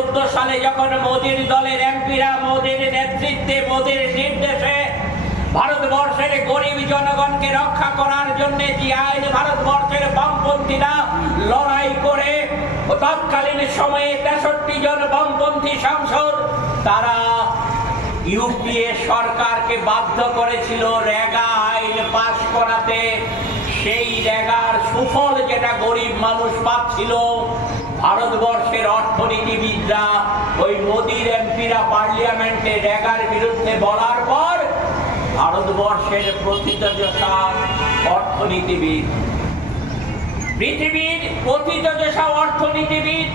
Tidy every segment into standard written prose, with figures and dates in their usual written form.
2014 সালে যখন মোদীর দলের এমপিরা মোদীর নেতৃত্বে মোদীর নির্দেশে ভারতবর্ষের গরিব জনগণকে রক্ষা করার জন্য যে আইন ভারতবর্ষের বামপন্থীরা লড়াই করে তৎকালীন সময়ে 63 জন বামপন্থী সাংসদ তারা ইউপিএ সরকারকে বাধ্য করেছিল রেগা আইন পাশ করাতে। সেই রেগার সুফল যেটা গরিব মানুষ পাচ্ছিল, ভারতবর্ষের অর্থনীতিবিদরা ওই মোদীর এমপিরা পার্লামেন্টে রেগার বিরুদ্ধে বলার পর ভারতবর্ষের প্রথিতযশা অর্থনীতিবিদ, পৃথিবীর প্রথিতযশা অর্থনীতিবিদ,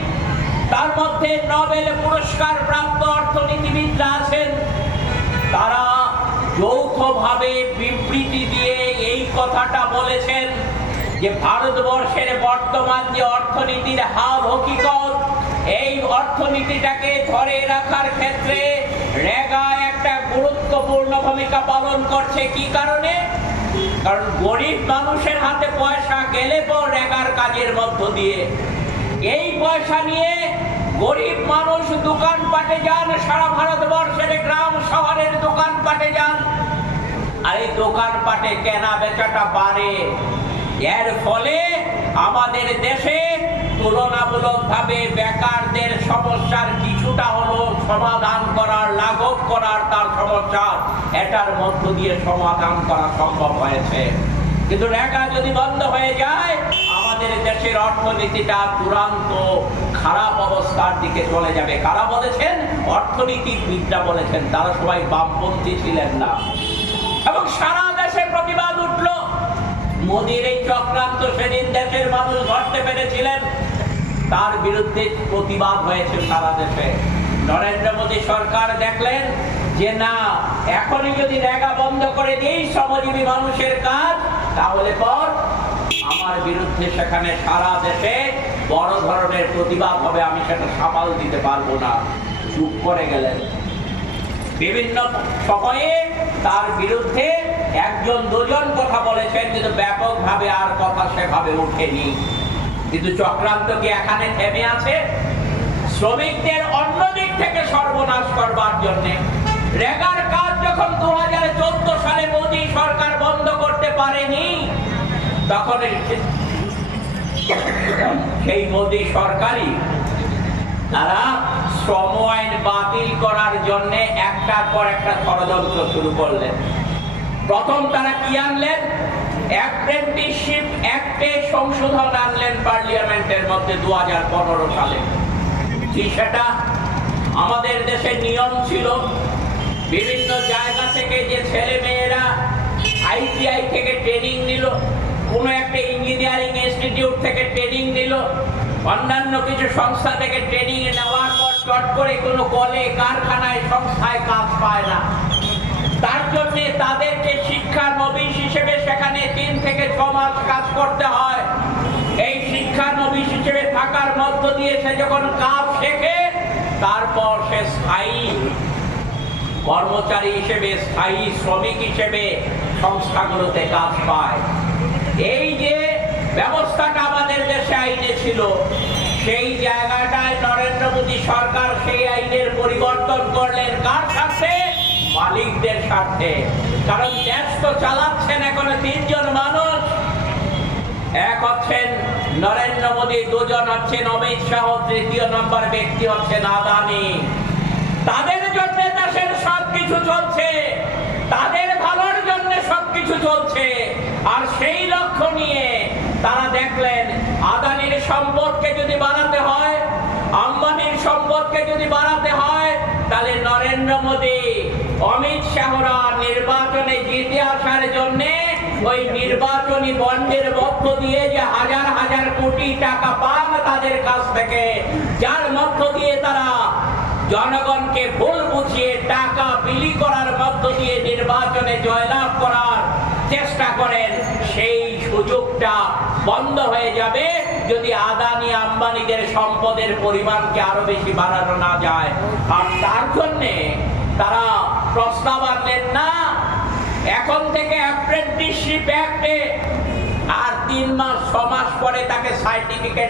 তার মধ্যে নোবেল পুরস্কার প্রাপ্ত অর্থনীতিবিদরা আছেন, তারা যৌথভাবে বিবৃতি দিয়ে এই কথাটা বলেছেন যে ভারতবর্ষের বর্তমান যে অর্থনীতির হাল হকিকত, এই অর্থনীতিটাকে ধরে রাখার ক্ষেত্রে রেগা একটা গুরুত্বপূর্ণ ভূমিকা পালন করছে। কি কারণে? কারণ গরিব মানুষের হাতে পয়সা গেলে পর রেগার কাজের মধ্য দিয়ে এই পয়সা নিয়ে গরিব মানুষ দোকানপাটে যান, সারা ভারতবর্ষের গ্রাম শহরের দোকানপাটে যান, আর এই দোকানপাটে কেনা বেচাটা বাড়ে। এর ফলে আমাদের দেশে তুলনামূলকভাবে বেকারদের সমস্যার কিছুটা হলো সমাধান করার, লাঘব করার তার সমস্যা এটার মধ্য দিয়ে সমাধান করা সম্ভব হয়েছে। কিন্তু রেগা যদি বন্ধ হয়ে যায় আমাদের দেশের অর্থনীতিটা চূড়ান্ত খারাপ অবস্থার দিকে চলে যাবে। কারা বলেছেন? অর্থনীতিবিদরা বলেছেন, তারা সবাই বামপন্থী ছিলেন না। এবং সারা দেশে প্রতিবাদ উঠল। মোদীর এই চক্রান্ত সেদিন দেশের মানুষ ধরতে পেরেছিলেন, তার বিরুদ্ধে প্রতিবাদ হয়েছে সারা দেশে। নরেন্দ্র মোদী সরকার দেখলেন যে না, এখনই যদি রেগা বন্ধ করে দিই শ্রমজীবী মানুষের কাজ, তাহলে পর আমার বিরুদ্ধে সেখানে সারা দেশে বড় ধরনের প্রতিবাদ হবে, আমি সেটা সামাল দিতে পারবো না। চুপ করে গেলেন। বিভিন্ন সময়ে তার বিরুদ্ধে একজন দুজন কথা বলেছেন, কিন্তু ব্যাপকভাবে আর কথা সেভাবে উঠেনি। কিন্তু চক্রান্ত কি এখানে থেমে আছে? শ্রমিকদের অন্য দিক থেকে সর্বনাশ করবার জন্য রেগার কাজ যখন 2014 সালে মোদী সরকার বন্ধ করতে পারেনি, তখন সেই মোদী সরকারই তারা শ্রম আইন বাতিল করার জন্য একটার পর একটা ষড়যন্ত্র শুরু করলেন। প্রথম তারা কি আনলেন? অ্যাপ্রেন্টিসশিপ অ্যাক্টে সংশোধন আনলেন পার্লামেন্টের মধ্যে 2015 সালে। সেটা আমাদের দেশে নিয়ম ছিল, বিভিন্ন জায়গা থেকে যে ছেলে মেয়েরা আইটিআই থেকে ট্রেনিং নিল, কোনো একটা ইঞ্জিনিয়ারিং ইনস্টিটিউট থেকে ট্রেনিং নিল, অন্যান্য কিছু সংস্থা থেকে ট্রেনিং নেওয়ার পর চট করে কোনো কলে কারখানায় সংস্থায় কাজ পায় না, তার জন্য তাদেরকে শিক্ষানবিশ হিসেবে সেখানে 3 থেকে 6 মাস কাজ করতে হয়। এই শিক্ষানবিশ হিসেবে থাকার মধ্য দিয়ে সে যখন কাজ শেখে, তারপর সে স্থায়ী কর্মচারী হিসেবে, স্থায়ী শ্রমিক হিসেবে সংস্থাগুলোতে কাজ পায়। এই যে ব্যবস্থাটা আমাদের দেশে আইনে ছিল, সেই জায়গাটায় নরেন্দ্র মোদী সরকার সেই আইনের পরিবর্তন করলেন। কার স্বার্থে? মালিকদের স্বার্থে। কারণ দেশ তো চালাচ্ছেন এখন 3 জন মানুষ। এক হচ্ছেন নরেন্দ্র মোদী, দুজন হচ্ছেন অমিত শাহ, তৃতীয় নম্বর ব্যক্তি হচ্ছেন আদানি। তাদের জন্য দেশের সবকিছু চলছে, তাদের ভালোর জন্য সবকিছু চলছে। আর সেই লক্ষ্য নিয়ে তারা দেখলেন আদানির সম্পদকে যদি বাড়াতে হয়, আম্বানির সম্পদকে যদি বাড়াতে হয়, তাহলে নরেন্দ্র মোদী, অমিত শাহরা নির্বাচনে জিতে আসার জন্য ওই নির্বাচনী বন্ডের মধ্য দিয়ে যে হাজার হাজার কোটি টাকা পান তাদের কাছ থেকে, যার মধ্য দিয়ে তারা জনগণকে ভুল বুঝিয়ে টাকা বিলি করার মধ্য দিয়ে নির্বাচনে জয়লাভ করার চেষ্টা করেন, সেই সুযোগটা বন্ধ হয়ে যাবে যদি আদানি আম্বানিদের সম্পদের পরিমাণকে আরো বেশি বাড়ানো না যায়। আর তার জন্যে তারা প্রস্তাব আনলেন, না, এখন থেকে অ্যাপ্রেন্টিসশিপ অ্যাক্টে আর 3 মাস 6 মাস পরে তাকে সার্টিফিকেট